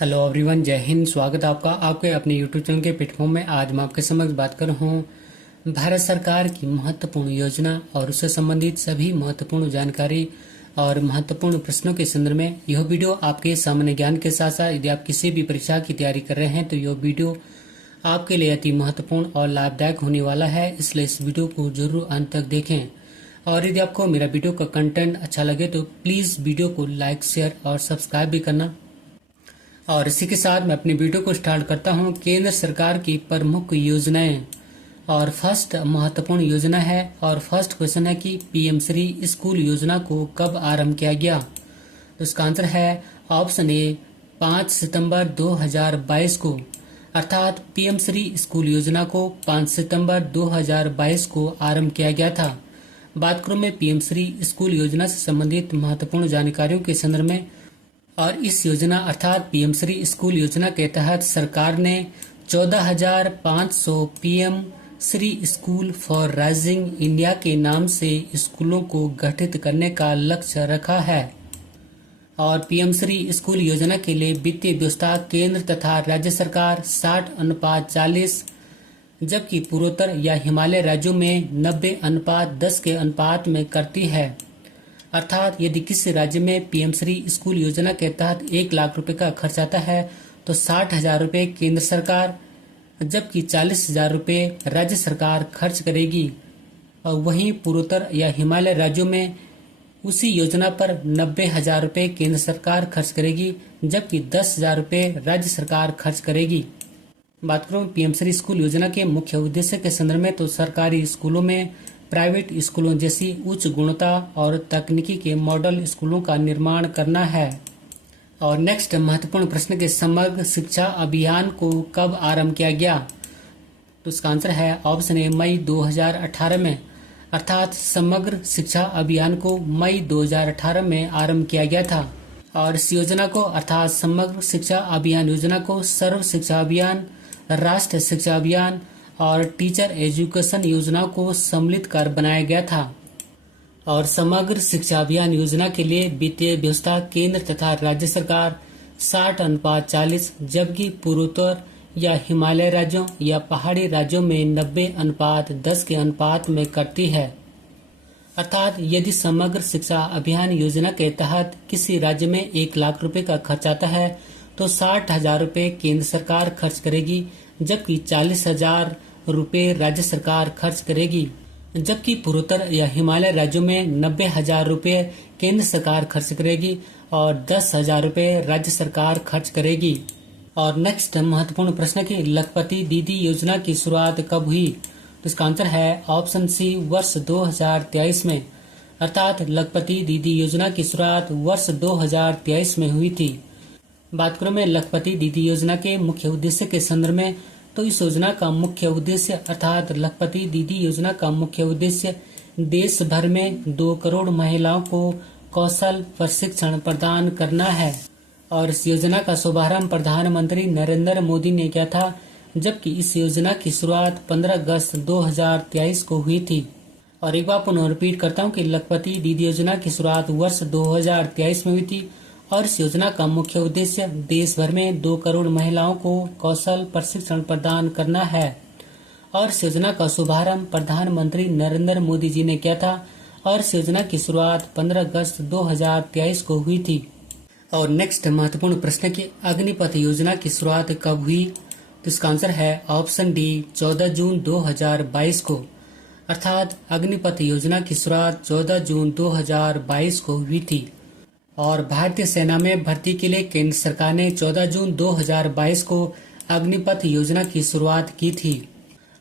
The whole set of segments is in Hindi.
हेलो एवरीवन, जय हिंद। स्वागत है आपका आपके अपने यूट्यूब चैनल के प्लेटफॉर्म में। आज मैं आपके समक्ष बात कर रहा हूँ भारत सरकार की महत्वपूर्ण योजना और उससे संबंधित सभी महत्वपूर्ण जानकारी और महत्वपूर्ण प्रश्नों के संदर्भ में। यह वीडियो आपके सामान्य ज्ञान के साथ साथ यदि आप किसी भी परीक्षा की तैयारी कर रहे हैं तो यह वीडियो आपके लिए अति महत्वपूर्ण और लाभदायक होने वाला है, इसलिए इस वीडियो को जरूर अंत तक देखें। और यदि आपको मेरा वीडियो का कंटेंट अच्छा लगे तो प्लीज वीडियो को लाइक, शेयर और सब्सक्राइब भी करना। और इसी के साथ मैं अपनी वीडियो को स्टार्ट करता हूं। केंद्र सरकार की प्रमुख योजनाएं और फर्स्ट महत्वपूर्ण योजना है और फर्स्ट क्वेश्चन है कि पीएम श्री स्कूल योजना को कब आरंभ किया गया। तो इसका आंसर है ऑप्शन ए 5 सितंबर 2022 को, अर्थात पीएम श्री स्कूल योजना को 5 सितंबर 2022 को आरंभ किया गया था। बात करूं मैं पीएम श्री स्कूल योजना से संबंधित महत्वपूर्ण जानकारियों के संदर्भ में। और इस योजना अर्थात पीएम श्री स्कूल योजना के तहत सरकार ने 14,500 PM Shri school for rising India के नाम से स्कूलों को गठित करने का लक्ष्य रखा है। और पीएम श्री स्कूल योजना के लिए वित्तीय व्यवस्था केंद्र तथा राज्य सरकार 60:40, जबकि पूर्वोत्तर या हिमालय राज्यों में 90:10 के अनुपात में करती है। अर्थात यदि किसी राज्य में पीएम श्री स्कूल योजना के तहत 1 लाख रुपए का खर्च आता है तो 60,000 रुपए केंद्र सरकार जबकि 40,000 रुपए राज्य सरकार खर्च करेगी। और वहीं पूर्वोत्तर या हिमालय राज्यों में उसी योजना पर 90,000 रुपए केंद्र सरकार खर्च करेगी, जबकि 10,000 रुपए राज्य सरकार खर्च करेगी। बात करूं पीएम श्री स्कूल योजना के मुख्य उद्देश्य के संदर्भ में तो सरकारी स्कूलों में प्राइवेट स्कूलों जैसी उच्च गुणवत्ता और तकनीकी के मॉडल स्कूलों का निर्माण करना है। और नेक्स्ट महत्वपूर्ण प्रश्न के समग्र शिक्षा अभियान को कब आरंभ किया गया। तो इसका आंसर है ऑप्शन ए मई 2018 में, अर्थात समग्र शिक्षा अभियान को मई 2018 में आरंभ किया गया था। और इस योजना को अर्थात समग्र शिक्षा अभियान योजना को सर्व शिक्षा अभियान, राष्ट्रीय शिक्षा अभियान और टीचर एजुकेशन योजना को सम्मिलित कर बनाया गया था। और समग्र शिक्षा अभियान योजना के लिए वित्तीय व्यवस्था केंद्र तथा राज्य सरकार 60:40, जबकि पूर्वोत्तर या हिमालय राज्यों या पहाड़ी राज्यों में 90:10 के अनुपात में करती है। अर्थात यदि समग्र शिक्षा अभियान योजना के तहत किसी राज्य में 1 लाख रुपए का खर्च आता है तो 60,000 रुपए केंद्र सरकार खर्च करेगी, जबकि 40,000 रुपए राज्य सरकार खर्च करेगी। जबकि पूर्वोत्तर या हिमालय राज्यों में 90,000 रुपए केंद्र सरकार खर्च करेगी और 10,000 रुपए राज्य सरकार खर्च करेगी। और नेक्स्ट महत्वपूर्ण प्रश्न की लखपति दीदी योजना की शुरुआत कब हुई। तो इसका आंसर है ऑप्शन सी वर्ष 2023 में, अर्थात लखपति दीदी योजना की शुरुआत वर्ष 2023 में हुई थी। बात करूं मैं लखपति दीदी योजना के मुख्य उद्देश्य के संदर्भ में तो इस योजना का मुख्य उद्देश्य अर्थात लखपति दीदी योजना का मुख्य उद्देश्य देश भर में 2 करोड़ महिलाओं को कौशल प्रशिक्षण प्रदान करना है। और इस योजना का शुभारंभ प्रधानमंत्री नरेंद्र मोदी ने किया था, जबकि इस योजना की शुरुआत 15 अगस्त 2023 को हुई थी। और एक बार पुनः रिपीट करता हूँ कि लखपति दीदी योजना की शुरुआत वर्ष 2023 में हुई थी और इस योजना का मुख्य उद्देश्य देश भर में 2 करोड़ महिलाओं को कौशल प्रशिक्षण प्रदान करना है। और इस योजना का शुभारंभ प्रधानमंत्री नरेंद्र मोदी जी ने किया था और इस योजना की शुरुआत 15 अगस्त 2023 को हुई थी। और नेक्स्ट महत्वपूर्ण प्रश्न की अग्निपथ योजना की शुरुआत कब हुई। तो इसका आंसर है ऑप्शन डी 14 जून 2022 को, अर्थात अग्निपथ योजना की शुरुआत 14 जून 2022 को हुई थी। और भारतीय सेना में भर्ती के लिए केंद्र सरकार ने 14 जून 2022 को अग्निपथ योजना की शुरुआत की थी।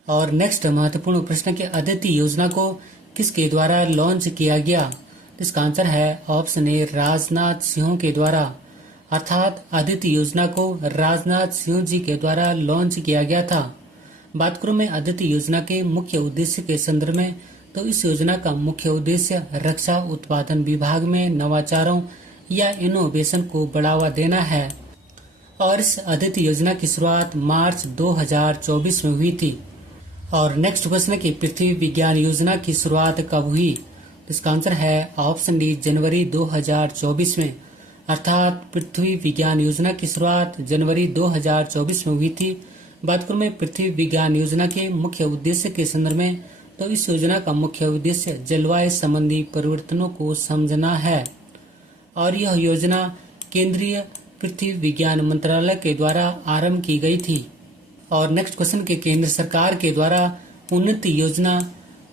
और नेक्स्ट महत्वपूर्ण प्रश्न की अदिति योजना को किसके द्वारा लॉन्च किया गया। इसका आंसर है ऑप्शन ए राजनाथ सिंह के द्वारा, अर्थात अदिति योजना को राजनाथ सिंह जी के द्वारा लॉन्च किया गया था। बात करूं मैं अदिति योजना के मुख्य उद्देश्य के संदर्भ में तो इस योजना का मुख्य उद्देश्य रक्षा उत्पादन विभाग में नवाचारों या इनोवेशन को बढ़ावा देना है। और इस अदिति योजना की शुरुआत मार्च 2024 में हुई थी। और नेक्स्ट क्वेश्चन की पृथ्वी विज्ञान योजना की शुरुआत कब हुई। इसका आंसर है ऑप्शन डी जनवरी 2024 में, अर्थात पृथ्वी विज्ञान योजना की शुरुआत जनवरी 2024 में हुई थी। बात करूं मैं पृथ्वी विज्ञान योजना के मुख्य उद्देश्य के संदर्भ में, तो इस योजना का मुख्य उद्देश्य जलवायु संबंधी परिवर्तनों को समझना है और यह योजना केंद्रीय पृथ्वी विज्ञान मंत्रालय के द्वारा आरंभ की गई थी। और नेक्स्ट क्वेश्चन के केंद्र सरकार के द्वारा उन्नति योजना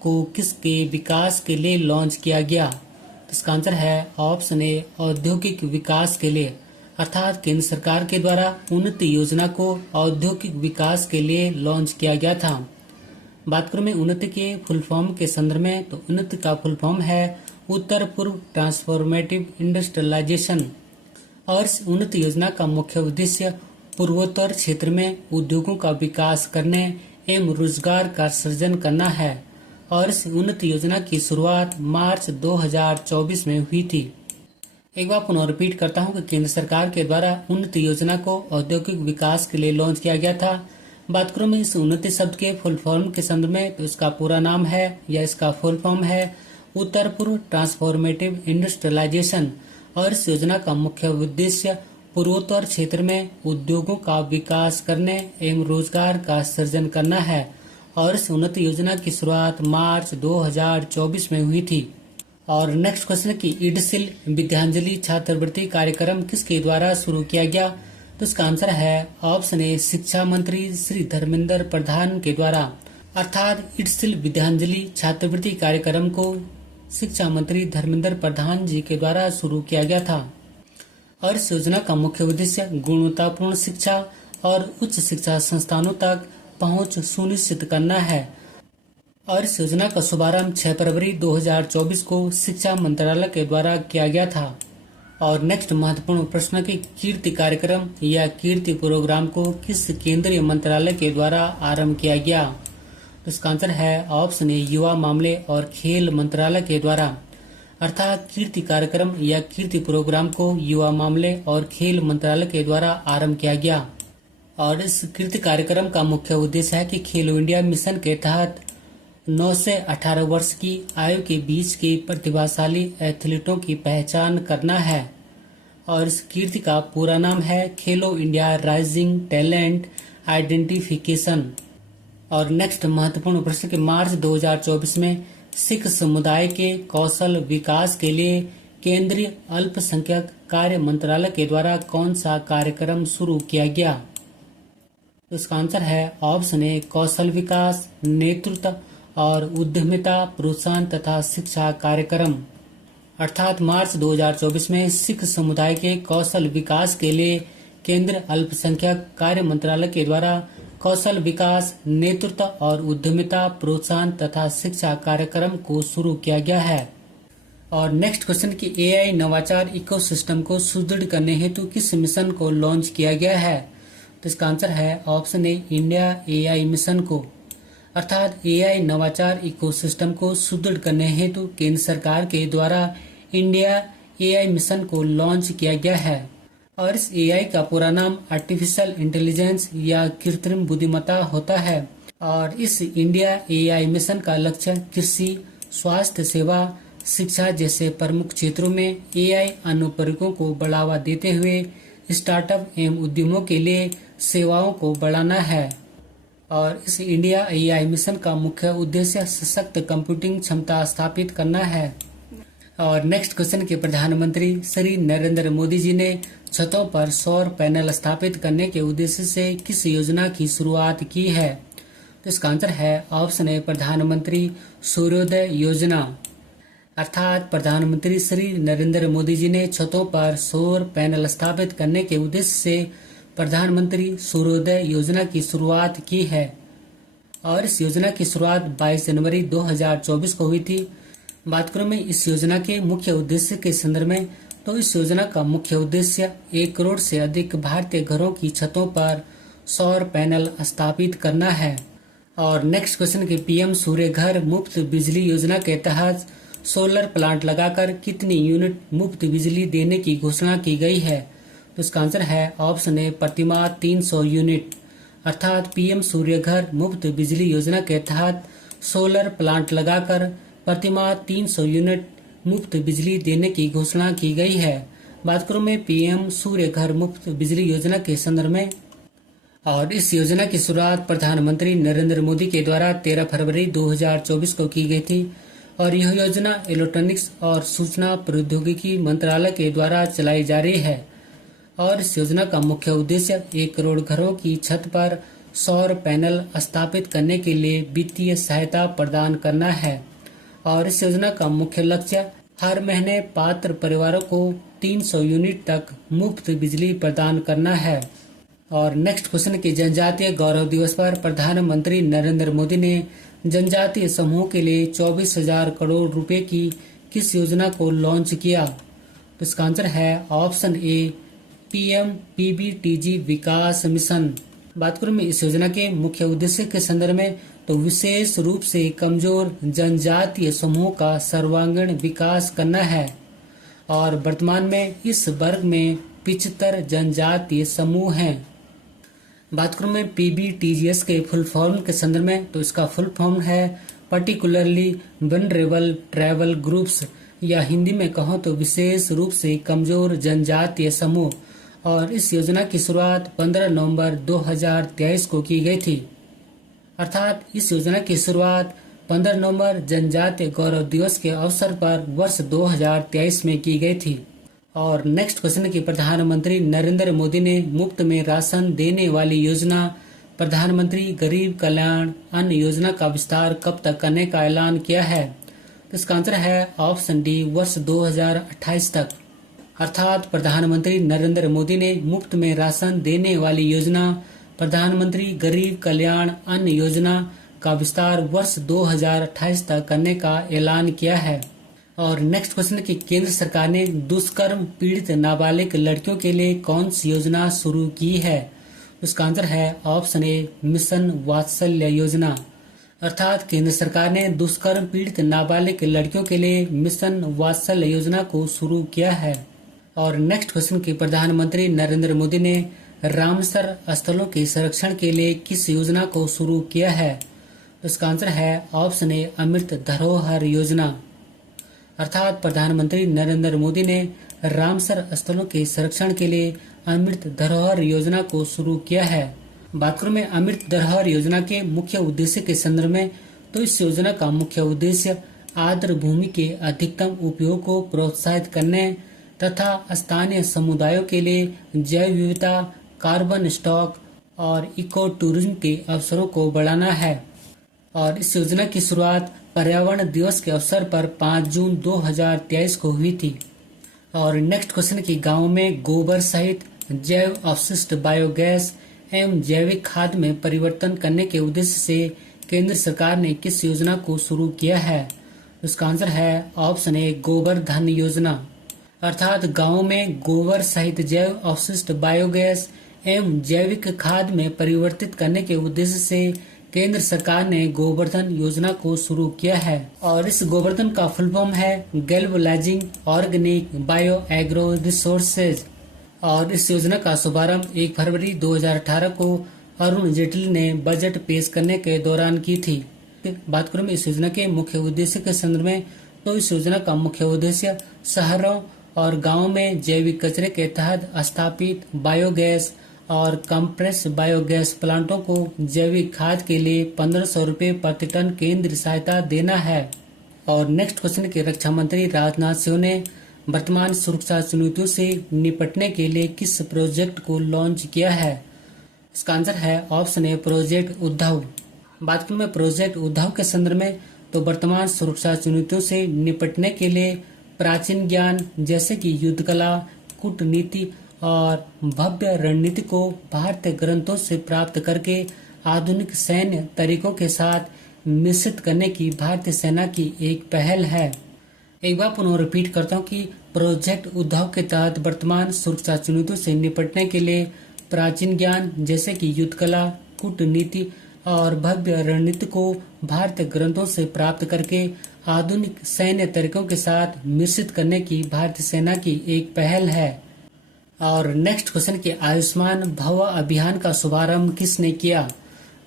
को किसके विकास के लिए लॉन्च किया गया? तो इसका आंसर है ऑप्शन ए, औद्योगिक विकास के लिए। अर्थात केंद्र सरकार के द्वारा उन्नति योजना को औद्योगिक विकास के लिए लॉन्च किया गया था। बात करूं मैं उन्नति के फुल फॉर्म के संदर्भ में, तो उन्नति का फुल फॉर्म है उत्तर पूर्व ट्रांसफॉर्मेटिव इंडस्ट्रियलाइजेशन और इस उन्नति योजना का मुख्य उद्देश्य पूर्वोत्तर क्षेत्र में उद्योगों का विकास करने एवं रोजगार का सृजन करना है और इस उन्नति योजना की शुरुआत मार्च 2024 में हुई थी। एक बार पुनः रिपीट करता हूं कि केंद्र सरकार के द्वारा उन्नति योजना को औद्योगिक विकास के लिए लॉन्च किया गया था। बात करूं मैं इस उन्नति शब्द के फुल फॉर्म के संदर्भ में, तो इसका पूरा नाम है या इसका फुल फॉर्म है उत्तर पूर्व ट्रांसफॉर्मेटिव इंडस्ट्रियलाइजेशन और इस योजना का मुख्य उद्देश्य पूर्वोत्तर क्षेत्र में उद्योगों का विकास करने एवं रोजगार का सृजन करना है और इस उन्नति योजना की शुरुआत मार्च 2024 में हुई थी। और नेक्स्ट क्वेश्चन की ईडसिल विद्यांजलि छात्रवृत्ति कार्यक्रम किसके द्वारा शुरू किया गया? तो इसका आंसर है ऑप्शन ए, शिक्षा मंत्री श्री धर्मेंद्र प्रधान के द्वारा। अर्थात ईडसिल विद्यांजलि छात्रवृत्ति कार्यक्रम को शिक्षा मंत्री धर्मेंद्र प्रधान जी के द्वारा शुरू किया गया था और इस योजना का मुख्य उद्देश्य गुणवत्तापूर्ण शिक्षा और उच्च शिक्षा संस्थानों तक पहुंच सुनिश्चित करना है और इस योजना का शुभारंभ 6 फरवरी 2024 को शिक्षा मंत्रालय के द्वारा किया गया था। और नेक्स्ट महत्वपूर्ण प्रश्न की कीर्ति कार्यक्रम या कीर्ति प्रोग्राम को किस केंद्रीय मंत्रालय के द्वारा आरंभ किया गया? तो इसका आंसर है ऑप्शन ए, युवा मामले और खेल मंत्रालय के द्वारा। अर्थात कीर्ति कार्यक्रम या कीर्ति प्रोग्राम को युवा मामले और खेल मंत्रालय के द्वारा आरंभ किया गया और इस कीर्ति कार्यक्रम का मुख्य उद्देश्य है कि खेलो इंडिया मिशन के तहत 9 से 18 वर्ष की आयु के बीच के प्रतिभाशाली एथलीटों की पहचान करना है और इस कीर्ति का पूरा नाम है खेलो इंडिया राइजिंग टैलेंट आइडेंटिफिकेशन। और नेक्स्ट महत्वपूर्ण प्रश्न के मार्च 2024 में सिख समुदाय के कौशल विकास के लिए केंद्रीय अल्पसंख्यक कार्य मंत्रालय के द्वारा कौन सा कार्यक्रम शुरू किया गया? तो इसका आंसर है ऑप्शन ए, कौशल विकास, नेतृत्व और उद्यमिता प्रोत्साहन तथा शिक्षा कार्यक्रम। अर्थात मार्च 2024 में सिख समुदाय के कौशल विकास के लिए केंद्र अल्पसंख्यक कार्य मंत्रालय के द्वारा कौशल विकास, नेतृत्व और उद्यमिता प्रोत्साहन तथा शिक्षा कार्यक्रम को शुरू किया गया है। और नेक्स्ट क्वेश्चन की एआई नवाचार इकोसिस्टम को सुदृढ़ करने हेतु किस मिशन को लॉन्च किया गया है? तो इसका आंसर है ऑप्शन ए, इंडिया एआई मिशन को। अर्थात एआई नवाचार इकोसिस्टम को सुदृढ़ करने हेतु केंद्र सरकार के द्वारा इंडिया एआई मिशन को लॉन्च किया गया है और इस एआई का पूरा नाम आर्टिफिशियल इंटेलिजेंस या कृत्रिम बुद्धिमत्ता होता है और इस इंडिया एआई मिशन का लक्ष्य कृषि, स्वास्थ्य सेवा, शिक्षा जैसे प्रमुख क्षेत्रों में एआई अनुप्रयोगों को बढ़ावा देते हुए स्टार्टअप एवं उद्यमों के लिए सेवाओं को बढ़ाना है और इस इंडिया एआई मिशन का मुख्य उद्देश्य सशक्त कंप्यूटिंग क्षमता स्थापित करना है। और नेक्स्ट क्वेश्चन के प्रधानमंत्री श्री नरेंद्र मोदी जी ने छतों पर सौर पैनल स्थापित करने के उद्देश्य से किस योजना की शुरुआत की है? तो इसका आंसर है ऑप्शन ए, प्रधानमंत्री सूर्योदय योजना। अर्थात प्रधानमंत्री श्री नरेंद्र मोदी जी ने छतों पर सौर पैनल स्थापित करने के उद्देश्य से प्रधानमंत्री सूर्योदय योजना की शुरुआत की है और इस योजना की शुरुआत 22 जनवरी 2024 को हुई थी। बात करूं मैं इस योजना के मुख्य उद्देश्य के संदर्भ में, तो इस योजना का मुख्य उद्देश्य 1 करोड़ से अधिक भारतीय घरों की छतों पर सौर पैनल स्थापित करना है। और नेक्स्ट क्वेश्चन के पीएम सूर्य घर मुफ्त बिजली योजना के तहत सोलर प्लांट लगाकर कितनी यूनिट मुफ्त बिजली देने की घोषणा की गई है? तो इसका आंसर है ऑप्शन ए, प्रतिमाह 300 यूनिट। अर्थात पीएम सूर्य घर मुफ्त बिजली योजना के तहत सोलर प्लांट लगाकर प्रतिमाह 300 यूनिट मुफ्त बिजली देने की घोषणा की गई है। बात करूं मैं पीएम सूर्य घर मुफ्त बिजली योजना के संदर्भ में। और इस योजना की शुरुआत प्रधानमंत्री नरेंद्र मोदी के द्वारा 13 फरवरी 2024 को की गई थी और यह योजना इलेक्ट्रॉनिक्स और सूचना प्रौद्योगिकी मंत्रालय के द्वारा चलाई जा रही है। और इस योजना का मुख्य उद्देश्य 1 करोड़ घरों की छत पर सौर पैनल स्थापित करने के लिए वित्तीय सहायता प्रदान करना है। और इस योजना का मुख्य लक्ष्य हर महीने पात्र परिवारों को 300 यूनिट तक मुफ्त बिजली प्रदान करना है। और नेक्स्ट क्वेश्चन की जनजातीय गौरव दिवस पर प्रधानमंत्री नरेंद्र मोदी ने जनजातीय समूह के लिए 24,000 करोड़ रुपए की किस योजना को लॉन्च किया? तो इसका आंसर है option A, PM PBTG Vikas mission. बात करूं मैं इस योजना के मुख्य उद्देश्य के संदर्भ में, तो विशेष रूप से कमजोर जनजातीय समूह का सर्वांगीण विकास करना है। और वर्तमान में इस वर्ग में 75 जनजातीय समूह हैं। बात करूं मैं पीबीटीजीएस के फुल फॉर्म के संदर्भ में, तो इसका फुल फॉर्म है पर्टिकुलरली वनरेबल ट्राइबल ग्रुप्स, या हिंदी में कहो तो विशेष रूप से कमजोर जनजातीय समूह। और इस योजना की शुरुआत 15 नवंबर 2023 को की गई थी। अर्थात इस योजना की शुरुआत 15 नवंबर जनजातीय गौरव दिवस के अवसर पर वर्ष 2023 में की गई थी। और नेक्स्ट क्वेश्चन की प्रधानमंत्री नरेंद्र मोदी ने मुफ्त में राशन देने वाली योजना प्रधानमंत्री गरीब कल्याण अन्न योजना का विस्तार कब तक करने का ऐलान किया है? तो इसका आंसर है ऑप्शन डी, वर्ष 2028 तक। अर्थात प्रधानमंत्री नरेंद्र मोदी ने मुफ्त में राशन देने वाली योजना प्रधानमंत्री गरीब कल्याण अन्न योजना का विस्तार वर्ष 2028 तक करने का ऐलान किया है। और नेक्स्ट क्वेश्चन की केंद्र सरकार ने दुष्कर्म पीड़ित नाबालिग लड़कियों के लिए कौन सी योजना शुरू की है? उसका आंसर है ऑप्शन ए, मिशन वात्सल्य योजना। अर्थात केंद्र सरकार ने दुष्कर्म पीड़ित नाबालिग लड़कियों के लिए मिशन वात्सल्य योजना को शुरू किया है। और नेक्स्ट क्वेश्चन की प्रधानमंत्री नरेंद्र मोदी ने रामसर स्थलों के संरक्षण के लिए किस योजना को शुरू किया है? इसका आंसर है ऑप्शन ए, अमृत धरोहर योजना। अर्थात प्रधानमंत्री नरेंद्र मोदी ने रामसर स्थलों के संरक्षण के लिए अमृत धरोहर योजना को शुरू किया है। बात करूं मैं अमृत धरोहर योजना के मुख्य उद्देश्य के संदर्भ में, तो इस योजना का मुख्य उद्देश्य आर्द्र भूमि के अधिकतम उपयोग को प्रोत्साहित करने तथा स्थानीय समुदायों के लिए जैव विविधता, कार्बन स्टॉक और इको टूरिज्म के अवसरों को बढ़ाना है। और इस योजना की शुरुआत पर्यावरण दिवस के अवसर पर 5 जून 2023 को हुई थी। और नेक्स्ट क्वेश्चन की गाँव में गोबर सहित जैव अवशिष्ट बायोगैस एवं जैविक खाद में परिवर्तन करने के उद्देश्य से केंद्र सरकार ने किस योजना को शुरू किया है? उसका आंसर है ऑप्शन ए, गोबर धन योजना। अर्थात गाँव में गोबर सहित जैव अवशिष्ट बायोगैस एवं जैविक खाद में परिवर्तित करने के उद्देश्य से केंद्र सरकार ने गोवर्धन योजना को शुरू किया है। और इस गोवर्धन का फुल फॉर्म है गैल्वलाइजिंग ऑर्गेनिक बायो एग्रो रिसोर्सेज। और इस योजना का शुभारंभ 1 फरवरी 2018 को अरुण जेटली ने बजट पेश करने के दौरान की थी। बात करूं इस योजना के मुख्य उद्देश्य के संदर्भ में, तो इस योजना का मुख्य उद्देश्य शहरों और गाँव में जैविक कचरे के तहत स्थापित बायोगैस और कंप्रेस बायोगैस प्लांटों को जैविक खाद के लिए 1500 रुपए प्रति टन केंद्रीय सहायता देना है। और नेक्स्ट क्वेश्चन के रक्षा मंत्री राजनाथ सिंह ने वर्तमान सुरक्षा चुनौतियों से निपटने के लिए किस प्रोजेक्ट को लॉन्च किया है? इसका आंसर है ऑप्शन ए, प्रोजेक्ट उद्धव। बात करूं मैं प्रोजेक्ट उद्धव के संदर्भ में, तो वर्तमान सुरक्षा चुनौतियों से निपटने के लिए प्राचीन ज्ञान जैसे कि युद्ध कला, कूटनीति और भव्य रणनीति को भारतीय ग्रंथों से प्राप्त करके आधुनिक सैन्य तरीकों के साथ मिश्रित करने की भारतीय सेना की एक पहल है। एक बार पुनः रिपीट करता हूँ कि प्रोजेक्ट उद्धव के तहत वर्तमान सुरक्षा चुनौतियों से निपटने के लिए प्राचीन ज्ञान जैसे कि युद्ध कला, कूटनीति और भव्य रणनीति को भारतीय ग्रंथों से प्राप्त करके आधुनिक सैन्य तरीकों के साथ मिश्रित करने की भारतीय सेना की एक पहल है। और नेक्स्ट क्वेश्चन के आयुष्मान भव अभियान का शुभारंभ किसने किया?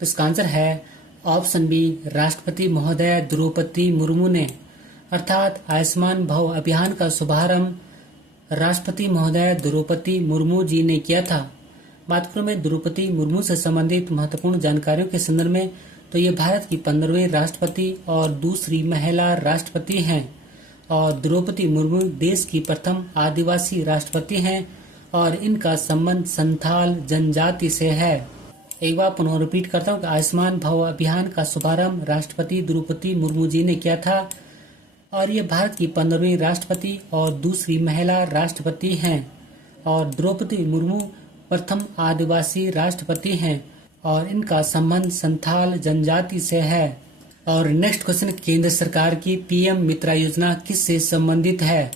इसका आंसर है ऑप्शन बी, राष्ट्रपति महोदय द्रौपदी मुर्मू ने। अर्थात आयुष्मान भव अभियान का शुभारंभ राष्ट्रपति महोदया द्रौपदी मुर्मू जी ने किया था। बात करूं मैं द्रौपदी मुर्मू से संबंधित महत्वपूर्ण जानकारियों के संदर्भ में, तो ये भारत की 15वीं राष्ट्रपति और दूसरी महिला राष्ट्रपति हैं। और द्रौपदी मुर्मू देश की प्रथम आदिवासी राष्ट्रपति हैं और इनका संबंध संथाल जनजाति से है। एक बार पुनः रिपीट करता हूँ कि आयुष्मान भव अभियान का शुभारंभ राष्ट्रपति द्रौपदी मुर्मू जी ने किया था और ये भारत की 15वीं राष्ट्रपति और दूसरी महिला राष्ट्रपति हैं। और द्रौपदी मुर्मू प्रथम आदिवासी राष्ट्रपति हैं और इनका संबंध संथाल जनजाति से है। और नेक्स्ट क्वेश्चन, केंद्र सरकार की पीएम मित्रा योजना किससे संबंधित है?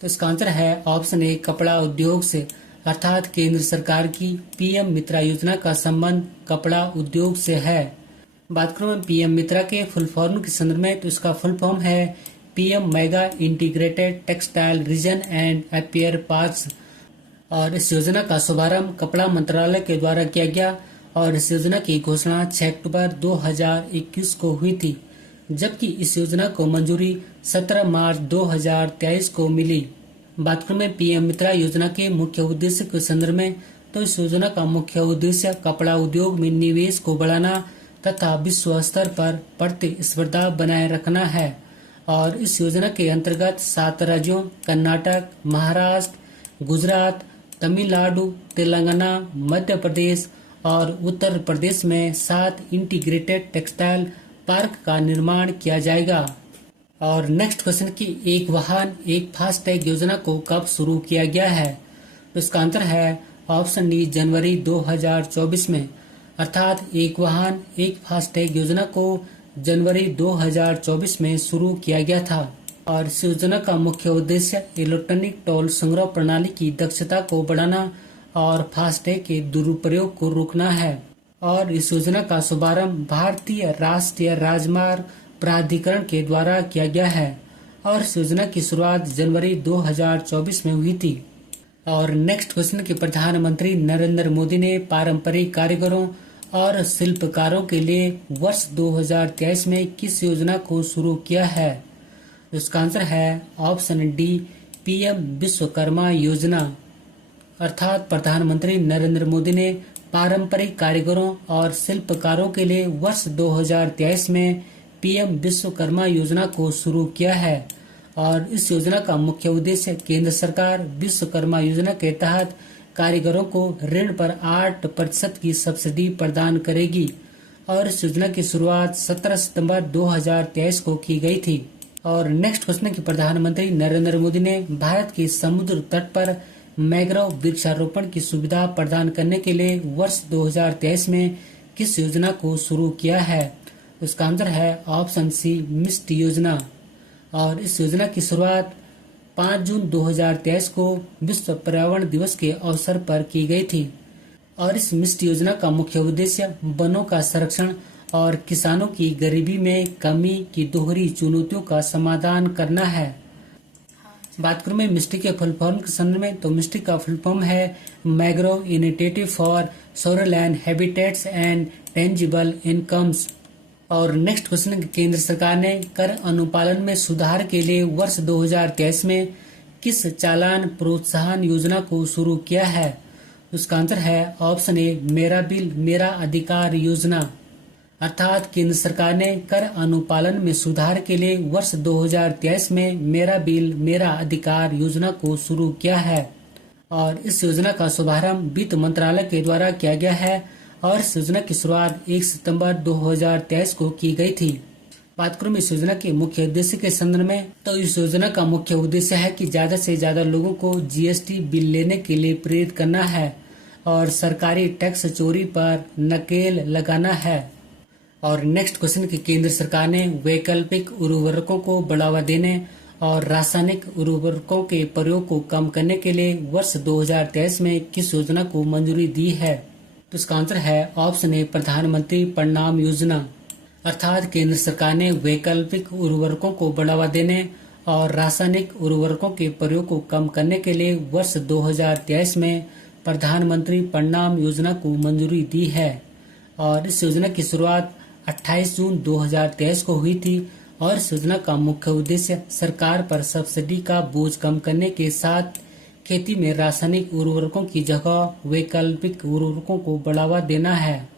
तो इसका आंसर है ऑप्शन ए, कपड़ा उद्योग से। अर्थात केंद्र सरकार की पीएम मित्रा योजना का संबंध कपड़ा उद्योग से है। बात करूं मैं पीएम मित्रा के फुल फॉर्म के संदर्भ में, तो इसका फुल फॉर्म है PM mega integrated textile reason and appear parks. और इस योजना का शुभारंभ कपड़ा मंत्रालय के द्वारा किया गया और इस योजना की घोषणा 6 अक्टूबर 2021 को हुई थी, जबकि इस योजना को मंजूरी 17 मार्च 2023 को मिली। बात करूं मैं पीएम मित्रा योजना के मुख्य उद्देश्य के संदर्भ में, तो इस योजना का मुख्य उद्देश्य कपड़ा उद्योग में निवेश को बढ़ाना तथा विश्व स्तर पर प्रतिस्पर्धा बनाए रखना है। और इस योजना के अंतर्गत 7 राज्यों कर्नाटक, महाराष्ट्र, गुजरात, तमिलनाडु, तेलंगाना, मध्य प्रदेश और उत्तर प्रदेश में 7 इंटीग्रेटेड टेक्सटाइल पार्क का निर्माण किया जाएगा। और नेक्स्ट क्वेश्चन की एक वाहन एक फास्टैग योजना को कब शुरू किया गया है? तो इसका आंसर है ऑप्शन डी, जनवरी 2024 में। अर्थात एक वाहन एक फास्टैग योजना को जनवरी 2024 में शुरू किया गया था। और इस योजना का मुख्य उद्देश्य इलेक्ट्रॉनिक टोल संग्रह प्रणाली की दक्षता को बढ़ाना और फास्टैग के दुरुपयोग को रोकना है। और इस योजना का शुभारंभ भारतीय राष्ट्रीय राजमार्ग प्राधिकरण के द्वारा किया गया है और इस योजना की शुरुआत जनवरी 2024 में हुई थी। और नेक्स्ट क्वेश्चन की प्रधानमंत्री नरेंद्र मोदी ने पारंपरिक कारीगरों और शिल्पकारों के लिए वर्ष 2023 में किस योजना को शुरू किया है? इसका आंसर है ऑप्शन डी, पीएम विश्वकर्मा योजना। अर्थात प्रधानमंत्री नरेंद्र मोदी ने पारंपरिक कारीगरों और शिल्पकारों के लिए वर्ष 2023 में पीएम विश्वकर्मा योजना को शुरू किया है। और इस योजना का मुख्य उद्देश्य केंद्र सरकार विश्वकर्मा योजना के तहत कारीगरों को ऋण पर 8% की सब्सिडी प्रदान करेगी। और इस योजना की शुरुआत 17 सितंबर 2023 को की गई थी। और नेक्स्ट क्वेश्चन की प्रधानमंत्री नरेंद्र मोदी ने भारत के समुद्र तट पर मैंग्रोव वृक्षारोपण की सुविधा प्रदान करने के लिए वर्ष 2023 में किस योजना को शुरू किया है? उसका आंसर है ऑप्शन सी, मिस्ट योजना। और इस योजना की शुरुआत 5 जून 2023 को विश्व पर्यावरण दिवस के अवसर पर की गई थी। और इस मिस्ट योजना का मुख्य उद्देश्य वनों का संरक्षण और किसानों की गरीबी में कमी की दोहरी चुनौतियों का समाधान करना है। बात करूं मैं मिस्टी के फुल फॉर्म के संदर्भ में, तो मिस्टी का फुल फॉर्म है mangrove initiative for shoreland habitats and tangible incomes. और नेक्स्ट क्वेश्चन, केंद्र सरकार ने कर अनुपालन में सुधार के लिए वर्ष 2023 में किस चालान प्रोत्साहन योजना को शुरू किया है? उसका आंसर है ऑप्शन ए, मेरा बिल मेरा अधिकार योजना। अर्थात केंद्र सरकार ने कर अनुपालन में सुधार के लिए वर्ष 2023 में मेरा बिल मेरा अधिकार योजना को शुरू किया है। और इस योजना का शुभारंभ वित्त मंत्रालय के द्वारा किया गया है और इस योजना की शुरुआत 1 सितंबर 2023 को की गई थी। बात करूं इस योजना के मुख्य उद्देश्य के संदर्भ में, तो इस योजना का मुख्य उद्देश्य है कि ज्यादा से ज्यादा लोगों को जीएसटी बिल लेने के लिए प्रेरित करना है और सरकारी टैक्स चोरी पर नकेल लगाना है। और नेक्स्ट क्वेश्चन की केंद्र सरकार ने वैकल्पिक उर्वरकों को बढ़ावा देने और रासायनिक उर्वरकों के प्रयोग को कम करने के लिए वर्ष 2023 में किस योजना को मंजूरी दी है? तो इसका आंसर है ऑप्शन ए, प्रधानमंत्री परिणाम योजना। अर्थात केंद्र सरकार ने वैकल्पिक उर्वरकों को बढ़ावा देने और रासायनिक उर्वरकों के प्रयोग को कम करने के लिए वर्ष 2023 में प्रधानमंत्री परिणाम योजना को मंजूरी दी है। और इस योजना की शुरुआत 28 जून 2023 को हुई थी और इस योजना का मुख्य उद्देश्य सरकार पर सब्सिडी का बोझ कम करने के साथ खेती में रासायनिक उर्वरकों की जगह वैकल्पिक उर्वरकों को बढ़ावा देना है।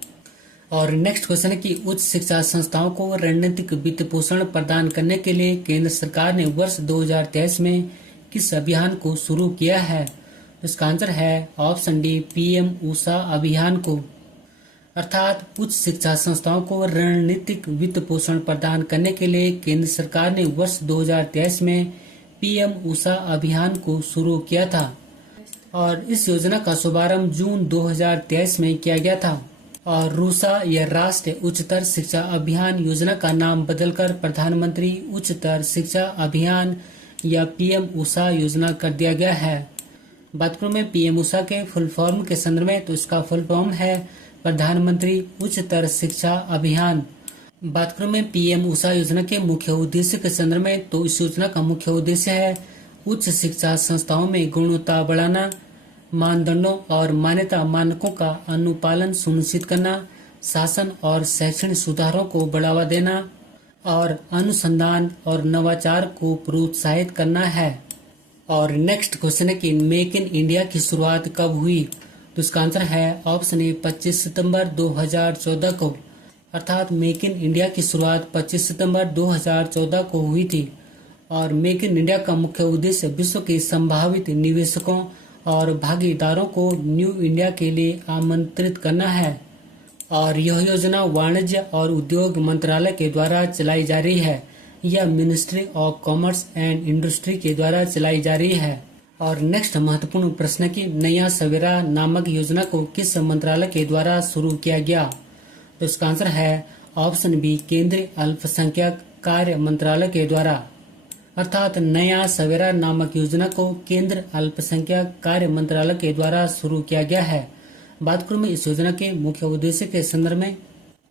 और नेक्स्ट क्वेश्चन है कि उच्च शिक्षा संस्थाओं को रणनीतिक वित्त पोषण प्रदान करने के लिए केंद्र सरकार ने वर्ष 2023 में किस अभियान को शुरू किया है? इसका आंसर है ऑप्शन डी, पीएम ऊषा अभियान को। अर्थात उच्च शिक्षा संस्थाओं को रणनीतिक वित्त पोषण प्रदान करने के लिए केंद्र सरकार ने वर्ष 2023 में पीएम ऊषा अभियान को शुरू किया था और इस योजना का शुभारंभ जून 2023 में किया गया था। और रूसा या राष्ट्रीय उच्चतर शिक्षा अभियान योजना का नाम बदलकर प्रधानमंत्री उच्चतर शिक्षा अभियान या पीएम ऊषा योजना कर दिया गया है। बात करूं मैं पीएम ऊषा के फुल फॉर्म के संदर्भ में, तो इसका फुल फॉर्म है प्रधानमंत्री उच्चतर शिक्षा अभियान। बात करूं मैं पीएम ऊषा योजना के मुख्य उद्देश्य के संदर्भ में, तो इस योजना का मुख्य उद्देश्य है उच्च शिक्षा संस्थाओं में गुणवत्ता बढ़ाना, मानदंडों और मान्यता मानकों का अनुपालन सुनिश्चित करना, शासन और शैक्षणिक सुधारों को बढ़ावा देना और अनुसंधान और नवाचार को प्रोत्साहित करना है। और नेक्स्ट क्वेश्चन है कि मेक इन इंडिया की शुरुआत कब हुई? तो इसका आंसर है ऑप्शन ए, 25 सितंबर 2014 को। अर्थात मेक इन इंडिया की शुरुआत 25 सितंबर 2014 को हुई थी। और मेक इन इंडिया का मुख्य उद्देश्य विश्व के संभावित निवेशकों और भागीदारों को न्यू इंडिया के लिए आमंत्रित करना है। और यह योजना वाणिज्य और उद्योग मंत्रालय के द्वारा चलाई जा रही है। यह ministry of commerce and industry के द्वारा चलाई जा रही है। और नेक्स्ट महत्वपूर्ण प्रश्न की नया सवेरा नामक योजना को किस मंत्रालय के द्वारा शुरू किया गया? तो इसका आंसर है ऑप्शन बी, केंद्रीय अल्पसंख्यक कार्य मंत्रालय के द्वारा। अर्थात नया सवेरा नामक योजना को केंद्र अल्पसंख्यक कार्य मंत्रालय के द्वारा शुरू किया गया है। बात करूं मैं इस योजना के मुख्य उद्देश्य के संदर्भ में,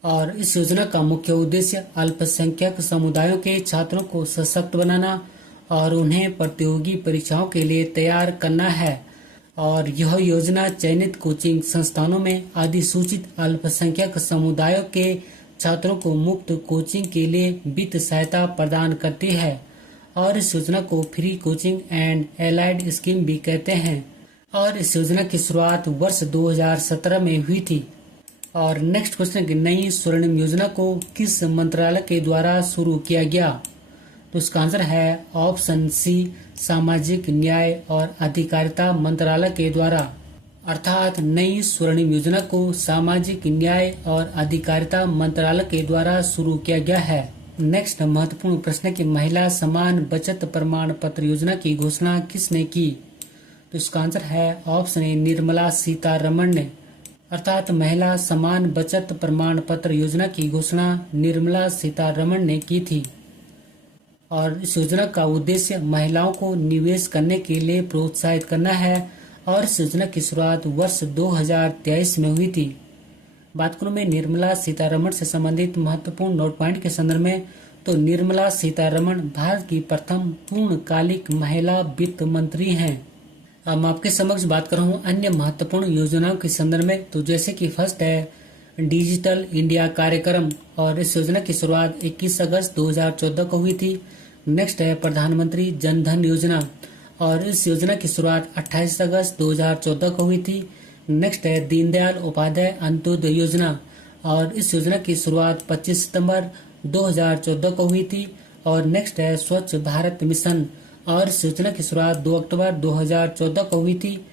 और इस योजना का मुख्य उद्देश्य अल्पसंख्यक समुदायों के छात्रों को सशक्त बनाना और उन्हें प्रतियोगी परीक्षाओं के लिए तैयार करना है। और यह योजना चयनित कोचिंग संस्थानों में अधिसूचित अल्पसंख्यक समुदायों के छात्रों को मुफ्त कोचिंग के लिए वित्त सहायता प्रदान करती है। और इस योजना को free coaching and allied scheme भी कहते हैं। और इस योजना की शुरुआत वर्ष 2017 में हुई थी। और नेक्स्ट क्वेश्चन की नई स्वर्णिम योजना को किस मंत्रालय के द्वारा शुरू किया गया? तो इसका आंसर है ऑप्शन सी, सामाजिक न्याय और अधिकारिता मंत्रालय के द्वारा। अर्थात नई स्वर्णिम योजना को सामाजिक न्याय और अधिकारिता मंत्रालय के द्वारा शुरू किया गया है। नेक्स्ट महत्वपूर्ण प्रश्न की महिला समान बचत प्रमाण पत्र योजना की घोषणा किसने की? तो इसका आंसर है ऑप्शन ए, निर्मला सीतारमण ने। अर्थात महिला समान बचत प्रमाण पत्र योजना की घोषणा निर्मला सीतारमण ने की थी। और इस योजना का उद्देश्य महिलाओं को निवेश करने के लिए प्रोत्साहित करना है। और इस योजना की शुरुआत वर्ष 2023 में हुई थी। बात करूं मैं निर्मला सीतारमण से संबंधित महत्वपूर्ण नोट पॉइंट के संदर्भ में, तो निर्मला सीतारमण भारत की प्रथम पूर्णकालिक महिला वित्त मंत्री हैं। अब मैं आपके समक्ष बात कर रहा हूँ अन्य महत्वपूर्ण योजनाओं के संदर्भ में। तो जैसे कि फर्स्ट है डिजिटल इंडिया कार्यक्रम, और इस योजना की शुरुआत 21 अगस्त 2014 को हुई थी। नेक्स्ट है प्रधानमंत्री जन धन योजना, और इस योजना की शुरुआत 28 अगस्त 2014 को हुई थी। नेक्स्ट है दीनदयाल उपाध्याय अंत्योदय योजना, और इस योजना की शुरुआत 25 सितंबर 2014 को हुई थी। और नेक्स्ट है स्वच्छ भारत मिशन, और इस योजना की शुरुआत 2 अक्टूबर 2014 को हुई थी।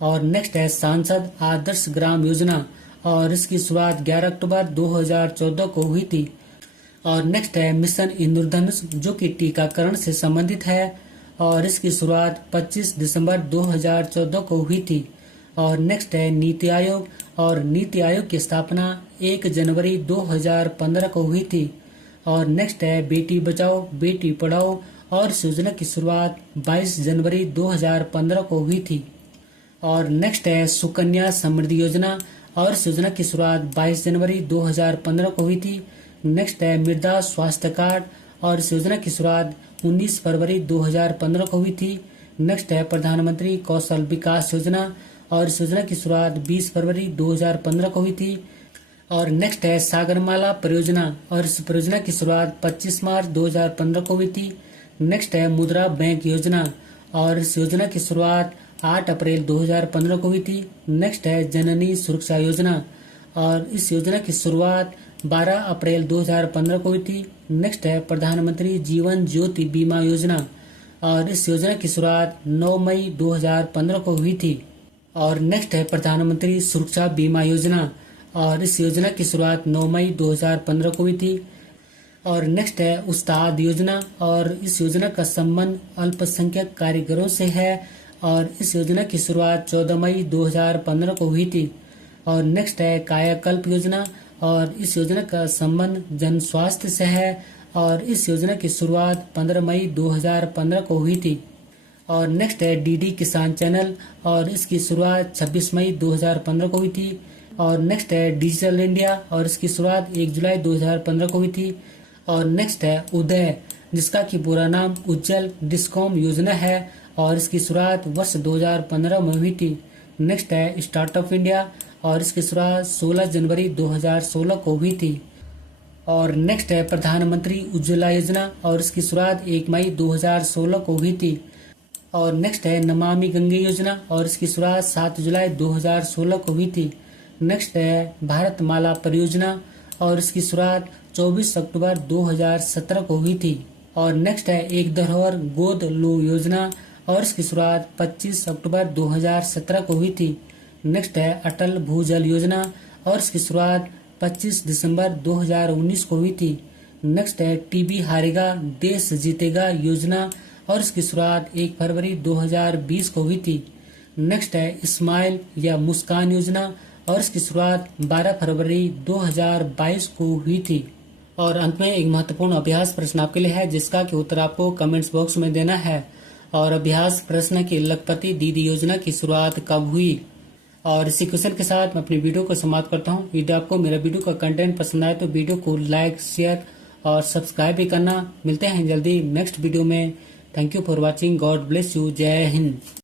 और नेक्स्ट है सांसद आदर्श ग्राम योजना, और इसकी शुरुआत 11 अक्टूबर 2014 को हुई थी। और नेक्स्ट है मिशन इंद्रधनुष, जो कि टीकाकरण से संबंधित है, और इसकी शुरुआत 25 दिसंबर 2014 को हुई थी। और नेक्स्ट है नीति आयोग, और नीति आयोग की स्थापना 1 जनवरी 2015 को हुई थी। और नेक्स्ट है बेटी बचाओ बेटी पढ़ाओ, और इस योजना की शुरुआत 22 जनवरी 2015 को हुई थी। और नेक्स्ट है सुकन्या समृद्धि योजना, और इस योजना की शुरुआत 22 जनवरी 2015 को हुई थी। नेक्स्ट है मृदा स्वास्थ्य कार्ड, और इस योजना की शुरुआत 19 फरवरी 2015 को हुई थी। नेक्स्ट है प्रधानमंत्री कौशल विकास योजना, और इस योजना की शुरुआत 20 फरवरी 2015 को हुई थी। और नेक्स्ट है सागरमाला परियोजना, और इस परियोजना की शुरुआत 25 मार्च 2015 को हुई थी। नेक्स्ट है मुद्रा बैंक योजना, और इस योजना की शुरुआत 8 अप्रैल 2015 को हुई थी। नेक्स्ट है जननी सुरक्षा योजना और इस योजना की शुरुआत 12 अप्रैल 2015 को हुई थी। नेक्स्ट है प्रधानमंत्री जीवन ज्योति बीमा योजना और इस योजना की शुरुआत 9 मई 2015 को हुई थी। और नेक्स्ट है प्रधानमंत्री सुरक्षा बीमा योजना और इस योजना की शुरुआत 9 मई 2015 को हुई थी। और नेक्स्ट है उस्ताद योजना और इस योजना का संबंध अल्पसंख्यक कारीगरों से है और इस योजना की शुरुआत 14 मई 2015 को हुई थी। और नेक्स्ट है कायाकल्प योजना और इस योजना का संबंध जन स्वास्थ्य से है और इस योजना की शुरुआत 15 मई 2015 को हुई थी। और नेक्स्ट है डीडी किसान चैनल और इसकी शुरुआत 26 मई 2015 को हुई थी। और नेक्स्ट है डिजिटल इंडिया और इसकी शुरुआत 1 जुलाई 2015 को हुई थी। और नेक्स्ट है उदय, जिसका कि पूरा नाम उज्जवल डिस्कॉम योजना है और इसकी शुरुआत वर्ष 2015 में हुई थी। नेक्स्ट है स्टार्टअप इंडिया और इसकी शुरुआत 16 जनवरी 2016 को हुई थी। और नेक्स्ट है प्रधानमंत्री उज्ज्वला योजना और इसकी शुरुआत 1 मई 2016 को हुई थी। और नेक्स्ट है नमामि गंगे योजना और इसकी शुरुआत 7 जुलाई 2016 को हुई थी। नेक्स्ट है भारत माला परियोजना और इसकी शुरुआत 24 अक्टूबर 2017 को हुई थी। और नेक्स्ट है एक धरोहर गोद लो योजना और इसकी शुरुआत 25 अक्टूबर 2017 को हुई थी। नेक्स्ट है अटल भूजल योजना और इसकी शुरुआत 25 दिसंबर 2019 को हुई थी। नेक्स्ट है टीबी हारेगा देश जीतेगा योजना और इसकी शुरुआत 1 फरवरी 2020 को हुई थी। नेक्स्ट है स्माइल या मुस्कान योजना और इसकी शुरुआत 12 फरवरी 2022 को हुई थी। और अंत में एक महत्वपूर्ण अभ्यास प्रश्न आपके लिए है, जिसका कि उत्तर आपको कमेंट्स बॉक्स में देना है। और अभ्यास प्रश्न की लखपति दीदी योजना की शुरुआत कब हुई। और इसी क्वेश्चन के साथ मैं अपनी वीडियो को समाप्त करता हूँ। यदि आपको मेरा वीडियो का कंटेंट पसंद आए तो वीडियो को लाइक, शेयर और सब्सक्राइब भी करना। मिलते हैं जल्दी नेक्स्ट वीडियो में। Thank you for watching. God bless you. जय हिंद।